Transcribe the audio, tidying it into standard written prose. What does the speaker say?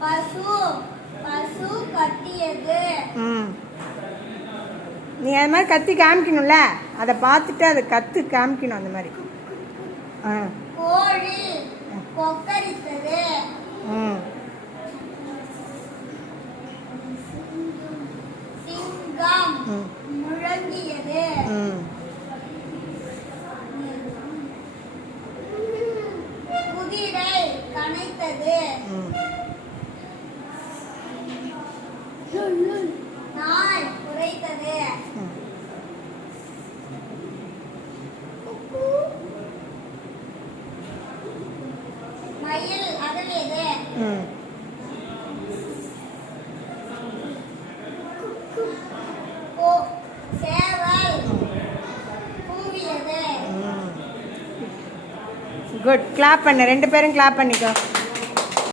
பசு கத்தியது. நீ அது மாதிரி கத்தி காமிக்கணும்ல, அதை பார்த்துட்டு அதை கத்து காமிக்கணும் அந்த மாதிரி. கோழி கொக்கரித்தது. சிங்கம் முழங்கியது. குதிரை கனைத்தது. நாய் குரைத்தது. மயில் அகலியது. சேவல் கூவியது. குட். கிளாப் பண்ணு, 2 பேரும் கிளாப் பண்ணிக்கோ.